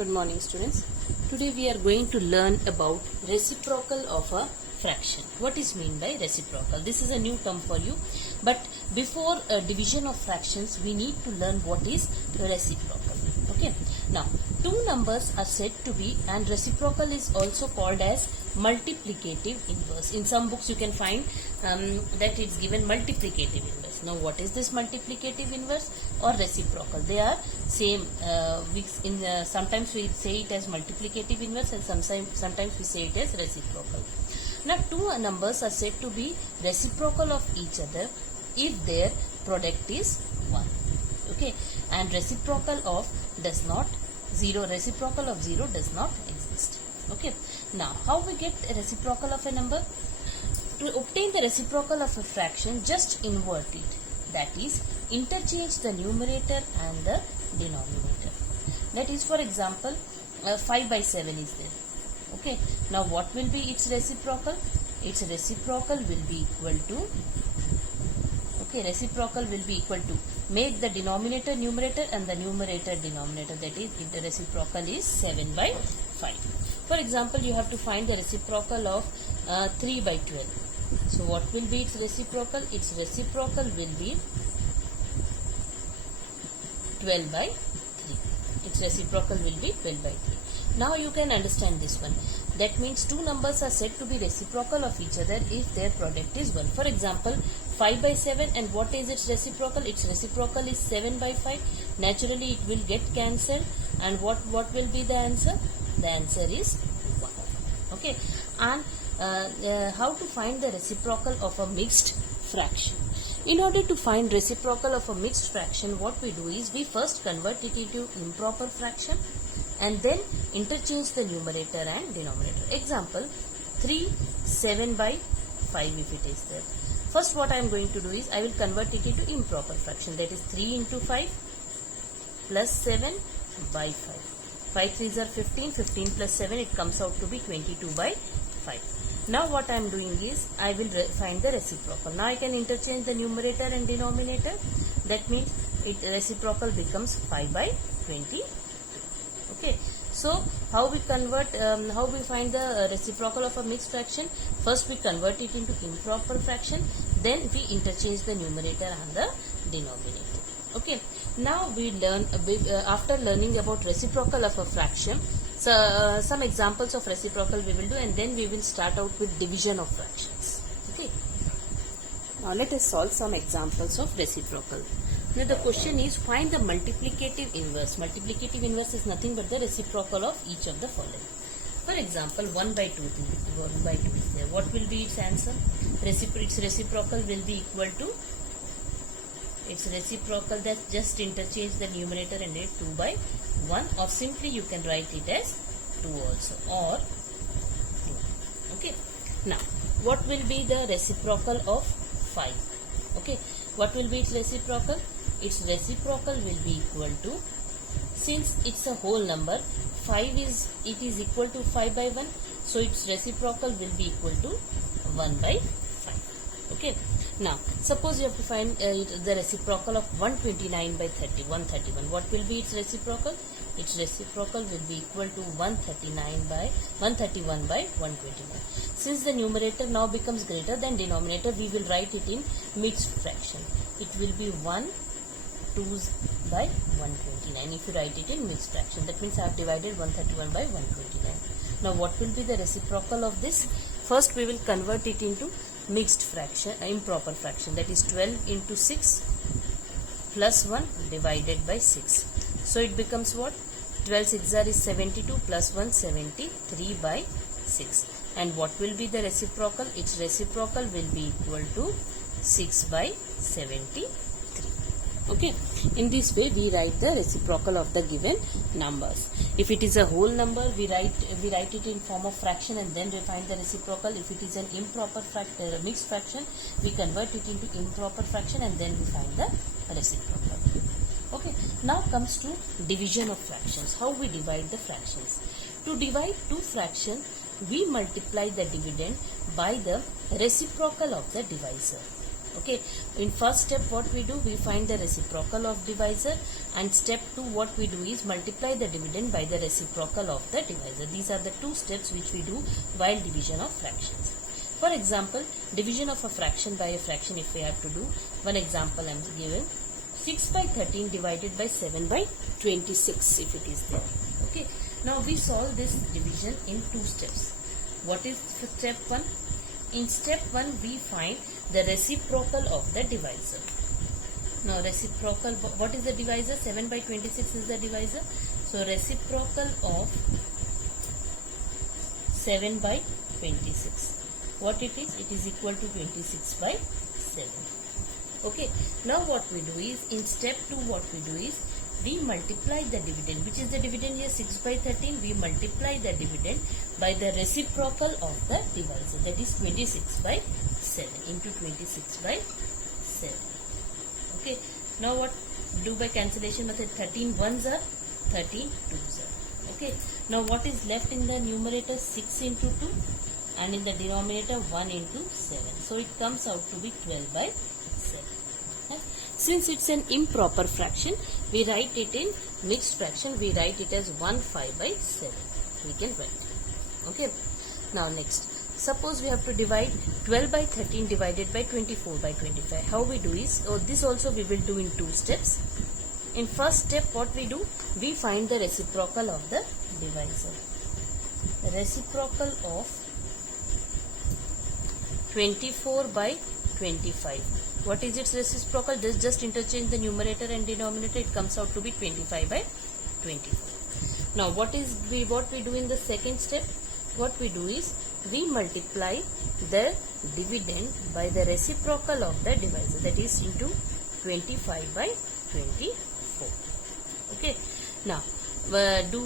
Good morning, students. Today we are going to learn about reciprocal of a fraction. What is meant by reciprocal? This is a new term for you. But before division of fractions, we need to learn what is reciprocal. Okay. Now, two numbers are said to be, and reciprocal is also called as multiplicative inverse. In some books you can find that it's given multiplicative inverse. Now, what is this multiplicative inverse or reciprocal? They are same. Sometimes we say it as multiplicative inverse, and sometimes we say it as reciprocal. Now, two numbers are said to be reciprocal of each other if their product is 1. Okay, and reciprocal of reciprocal of 0 does not exist. Okay, now how we get a reciprocal of a number? To obtain the reciprocal of a fraction, just invert it. That is, interchange the numerator and the denominator. That is, for example, 5 by 7 is there. Okay, now what will be its reciprocal? Its reciprocal will be equal to, make the denominator numerator and the numerator denominator. That is, if the reciprocal is 7 by 5. For example, you have to find the reciprocal of 3 by 12. So what will be its reciprocal? Its reciprocal will be 12 by 3. Its reciprocal will be 12 by 3. Now you can understand this one. That means two numbers are said to be reciprocal of each other if their product is 1. For example, 5 by 7, and what is its reciprocal? Its reciprocal is 7 by 5. Naturally, it will get cancelled, and what will be the answer? The answer is 1. Okay, and how to find the reciprocal of a mixed fraction? In order to find reciprocal of a mixed fraction, what we do is we first convert it into improper fraction and then interchange the numerator and denominator. Example, 7 by 5 if it is there. First what I am going to do is I will convert it into improper fraction. That is 3 into 5 plus 7 by 5. 5 3s are 15. 15 plus 7, it comes out to be 22 by 5. Now what I am doing is I will find the reciprocal. Now I can interchange the numerator and denominator. That means reciprocal becomes 5 by 20. Okay, so how we find the reciprocal of a mixed fraction? First we convert it into improper fraction, then we interchange the numerator and the denominator. Okay, now we learn after learning about reciprocal of a fraction, so some examples of reciprocal we will do, and then we will start out with division of fractions. Okay, now let us solve some examples of reciprocal. Now the question is, find the multiplicative inverse. Multiplicative inverse is nothing but the reciprocal of each of the following. For example, 1 by 2 is there. What will be its answer? Its reciprocal will be equal to, its reciprocal, that just interchange the numerator and it 2 by 1, or simply you can write it as 2 also, or 2. Okay. Now, what will be the reciprocal of 5? Okay. What will be its reciprocal? Its reciprocal will be equal to, since it's a whole number, 5 is equal to 5 by 1, so its reciprocal will be equal to 1 by 5. Okay. Now, suppose you have to find the reciprocal of 129 by 30, 131. What will be its reciprocal? Its reciprocal will be equal to 131 by 129. Since the numerator now becomes greater than denominator, we will write it in mixed fraction. It will be 1 2 by 129 if you write it in mixed fraction. That means I have divided 131 by 129. Now what will be the reciprocal of this? First we will convert it into mixed fraction, improper fraction. That is 12 into 6 plus 1 divided by 6. So it becomes what? 12 6 is 72 plus 1 73 by 6. And what will be the reciprocal? Its reciprocal will be equal to 6 by 73. Okay, in this way we write the reciprocal of the given numbers. If it is a whole number, we write it in form of fraction and then we find the reciprocal. If it is an improper mixed fraction, we convert it into improper fraction and then we find the reciprocal. Okay, now comes to division of fractions. How we divide the fractions? To divide two fractions, we multiply the dividend by the reciprocal of the divisor. Okay, in first step what we do, we find the reciprocal of divisor, and step 2 what we do is multiply the dividend by the reciprocal of the divisor. These are the two steps which we do while division of fractions. For example, division of a fraction by a fraction, if we have to do, one example I am giving, 6 by 13 divided by 7 by 26 if it is there. Okay, now we solve this division in two steps. What is step 1? In step 1 we find the reciprocal of the divisor. Now reciprocal, what is the divisor? 7 by 26 is the divisor. So reciprocal of 7 by 26. What it is? It is equal to 26 by 7. Okay. Now what we do is, in step 2 what we do is, we multiply the dividend. Which is the dividend here? 6 by 13. We multiply the dividend by the reciprocal of the divisor. That is 26 by 7 into 26 by 7. Okay. Now what do by cancellation method? 13 ones are, 13 twos are. Okay. Now what is left in the numerator? 6 into 2, and in the denominator 1 into 7. So it comes out to be 12 by 7. Since it's an improper fraction, we write it in mixed fraction. We write it as 1/5 by 7. We can write. Okay. Now next, suppose we have to divide 12 by 13 divided by 24 by 25. How we do is, this also we will do in two steps. In first step what we do, we find the reciprocal of the divisor. The reciprocal of 24 by 25. What is its reciprocal? Just interchange the numerator and denominator. It comes out to be 25 by 24. Now what we do in the second step? What we do is, we multiply the dividend by the reciprocal of the divisor, that is into 25 by 24. Okay. Now do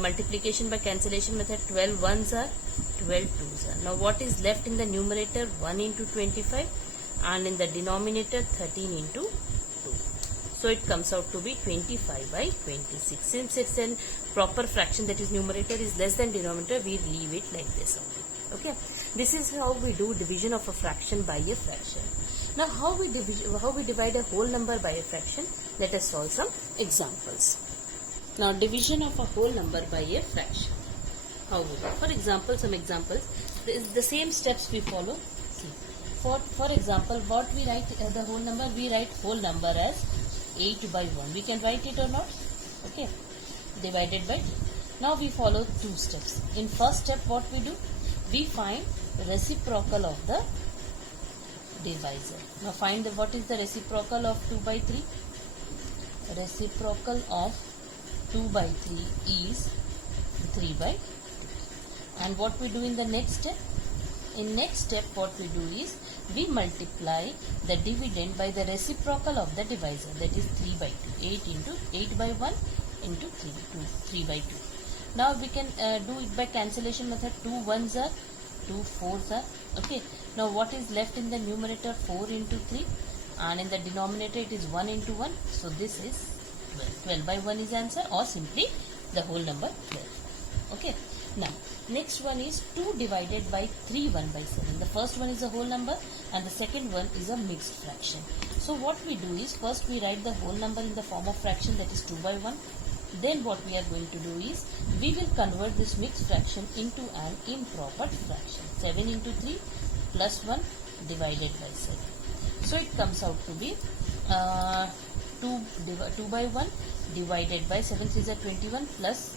multiplication by cancellation method. 12 ones are, 12 twos are. Now what is left in the numerator? 1 into 25, and in the denominator 13 into 2. So it comes out to be 25 by 26. Since it's a proper fraction, that is numerator is less than denominator, we leave it like this only. Okay. This is how we do division of a fraction by a fraction. Now how we divide a whole number by a fraction? Let us solve some examples. Now division of a whole number by a fraction. How we do? For example, some examples. The same steps we follow. See. For example, what we write the whole number? We write whole number as 8 by 1. We can write it or not? Okay. Divided by. Now we follow two steps. In first step what we do? We find reciprocal of the divisor. Now find what is the reciprocal of 2 by 3? Reciprocal of 2 by 3 is 3 by 2. And what we do in the next step? In next step what we do is, we multiply the dividend by the reciprocal of the divisor, that is 3 by 2. 8 into 8 by 1 into 3 by 2. Now we can do it by cancellation method. 2 ones are, 2 fours are. Okay. Now what is left in the numerator? 4 into 3, and in the denominator it is 1 into 1. So this is 12. 12 by 1 is answer, or simply the whole number 12. Okay. Now next one is 2 divided by 3 1 by 7. The first one is a whole number and the second one is a mixed fraction. So what we do is, first we write the whole number in the form of fraction, that is 2 by 1. Then what we are going to do is, we will convert this mixed fraction into an improper fraction. 7 into 3 plus 1 divided by 7. So it comes out to be 2 by 1 divided by 7 is a 21 plus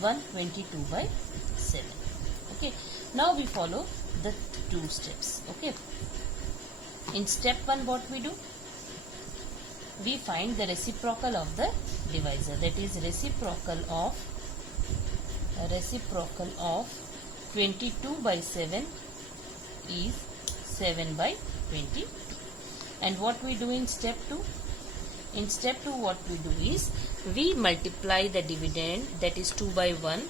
1 22 by 7. Okay. Now we follow the two steps. Okay. In step 1 what we do? We find the reciprocal of the divisor, that is reciprocal of 22 by 7 is 7 by 22. And what we do in step 2? In step 2 what we do is, we multiply the dividend, that is 2 by 1,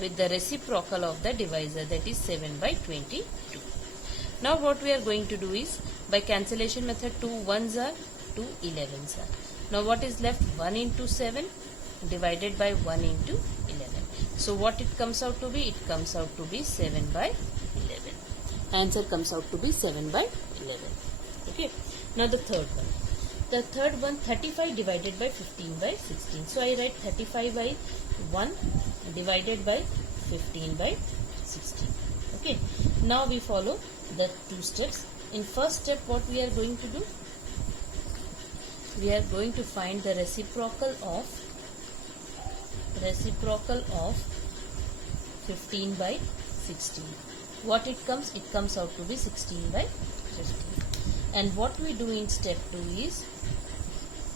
with the reciprocal of the divisor, that is 7 by 22. Now what we are going to do is, by cancellation method, 2 ones are, 2 11s are. Now what is left? 1 into 7 divided by 1 into 11. So what it comes out to be? It comes out to be 7 by 11. Answer comes out to be 7 by 11. Okay. Now the third one. The third one, 35 divided by 15 by 16. So I write 35 by 1 divided by 15 by 16. Okay. Now we follow the two steps. In first step, what we are going to do? We are going to find the reciprocal of 15 by 16. What it comes? It comes out to be 16 by 15. And what we do in step 2 is,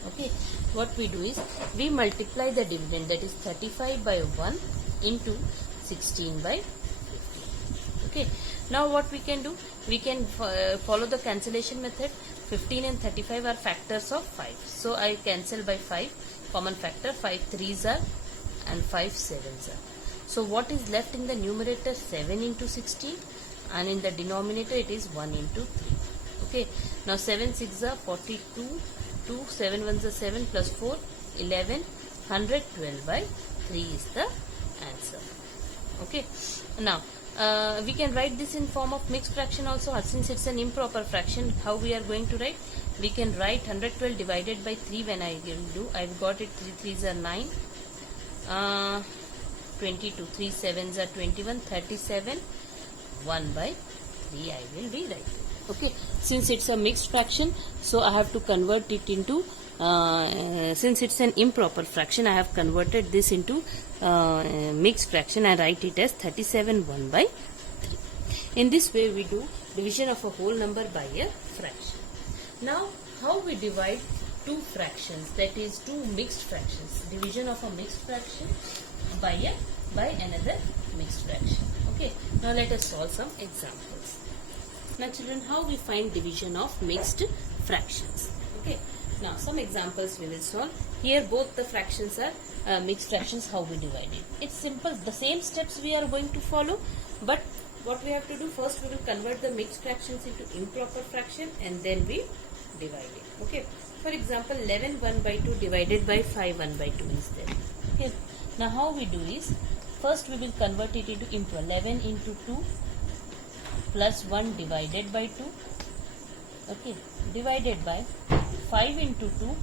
okay, what we do is we multiply the dividend, that is 35 by 1 into 16 by 15. Okay. Now what we can do? We can follow the cancellation method. 15 and 35 are factors of 5. So I cancel by 5, common factor, 5 3s are and 5 7s are. So what is left in the numerator? 7 into 16, and in the denominator it is 1 into 3. Okay. Now 7 6s are 42, 2 7 1s are 7 plus 4 11, 112 by 3 is the answer. Okay. Now we can write this in form of mixed fraction also. Since it's an improper fraction, how we are going to write? We can write 112 divided by 3 when I will do. I've got it, 3 3s are 9, 22, 3 7s are 21, 37, 1 by 3 I will be writing. Okay, since it's a mixed fraction, so I have to convert it into, since it's an improper fraction, I have converted this into mixed fraction. I write it as 37 1 by 3. In this way we do division of a whole number by a fraction. Now how we divide two fractions, that is two mixed fractions, division of a mixed fraction by another mixed fraction. Okay, now let us solve some examples. Now children, how we find division of mixed fractions? Okay, now some examples we will solve. Here both the fractions are mixed fractions. How we divide it? It's simple, the same steps we are going to follow, but what we have to do, first we will convert the mixed fractions into improper fraction and then we divide it. Okay, for example 11 1 by 2 divided by 5 1 by 2 is there. Okay, now how we do is, first we will convert it into improper. 11 into 2 plus 1 divided by 2, okay, divided by 5 into 2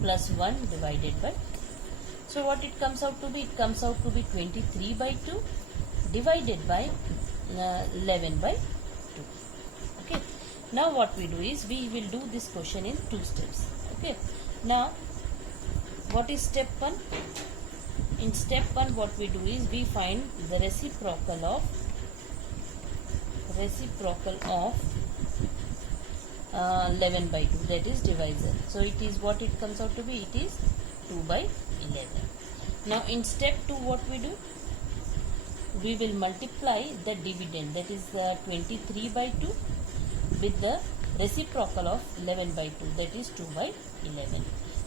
plus 1 divided by. So what it comes out to be? It comes out to be 23 by 2 divided by 11 by 2. Okay. Now what we do is, we will do this question in two steps. Okay. Now what is step 1? In step 1 what we do is, we find the reciprocal of 11 by 2, that is divisor. So it is, what it comes out to be? It is 2 by 11. Now in step 2 what we do? We will multiply the dividend, that is 23 by 2 with the reciprocal of 11 by 2, that is 2 by 11.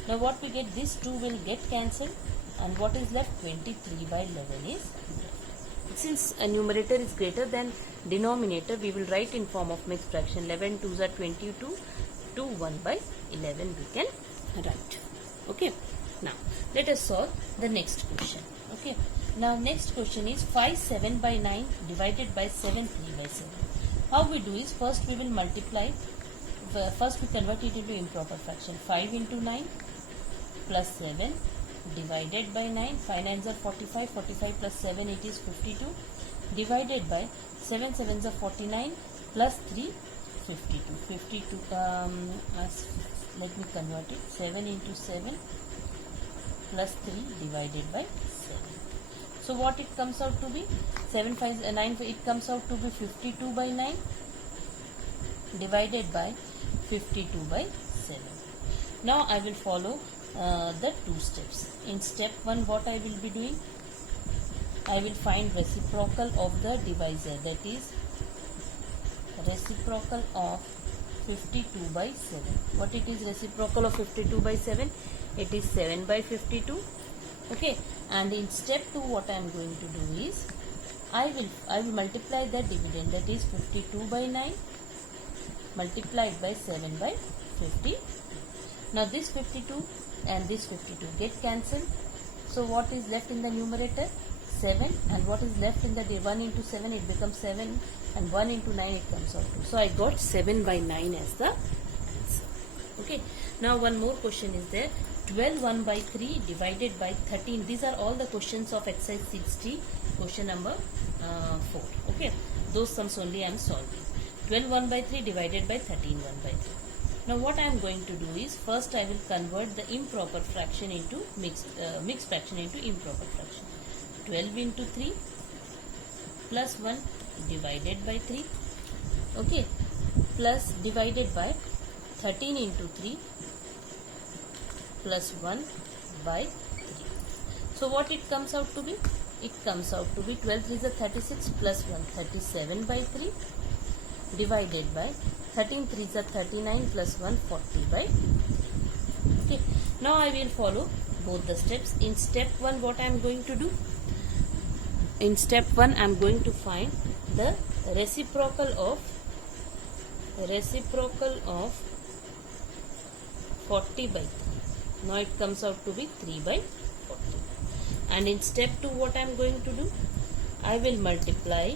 Now what we get? This 2 will get cancelled and what is left? 23 by 11 is left. Since a numerator is greater than denominator, we will write in form of mixed fraction. 11 2s are 22, 2 1 by 11 we can write. Okay. Now let us solve the next question. Okay. Now next question is 5 7 by 9 divided by 7 3 by 7. How we do is, first we will multiply, first we convert it into improper fraction. 5 into 9 plus 7 divided by 9, 5 9s are 45, 45 plus 7 it is 52, divided by 7 7s are 49 plus 3 52. 52 let me convert it. 7 into 7 plus 3 divided by 7. So what it comes out to be? 7 5 9, it comes out to be 52 by 9 divided by 52 by 7. Now I will follow the two steps. In step 1 what I will be doing? I will find reciprocal of the divisor, that is reciprocal of 52 by 7. What it is reciprocal of 52 by 7? It is 7 by 52. Okay, and in step 2 what I am going to do is, I will multiply the dividend, that is 52 by 9 multiplied by 7 by 50. Now this 52 and this 52 get cancelled. So what is left in the numerator? 7, and what is left in the 1 into 7, it becomes 7, and 1 into 9 it comes out to. So I got 7 by 9 as the Okay, now one more question is there. 12 1 by 3 divided by 13. These are all the questions of exercise 60, question number 4. Okay, those sums only I am solving. 12 1 by 3 divided by 13 1 by 3. Now what I am going to do is, first I will convert the improper fraction into mixed fraction into improper fraction. 12 into 3 plus 1 divided by 3. Okay, plus divided by 13 into 3 plus 1 by 3. So what it comes out to be? It comes out to be 12 3 is 36 plus 1 37 by 3 divided by 13 3 is 39 plus 1 40 by 3. Okay. Now I will follow both the steps. In step 1 what I am going to do? In step 1 I am going to find the reciprocal of 40 by 3. Now it comes out to be 3 by 40. And in step 2 what I am going to do? I will multiply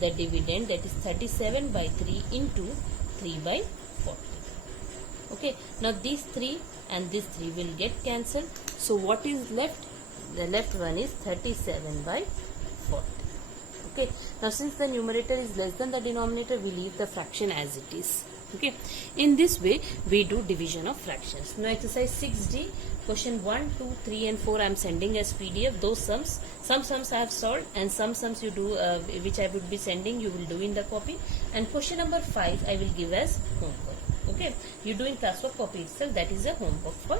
the dividend, that is 37 by 3 into 3 by 40. Okay, now these 3 and this 3 will get cancelled. So what is left? The left one is 37 by 40. Okay, now since the numerator is less than the denominator, we leave the fraction as it is. Okay, in this way we do division of fractions. Now exercise 6D, question 1, 2, 3 and 4 I am sending as PDF. Those sums, some sums I have solved and some sums you do, which I would be sending, you will do in the copy. And question number 5 I will give as homework. Okay, you do in classwork copy itself, that is a homework for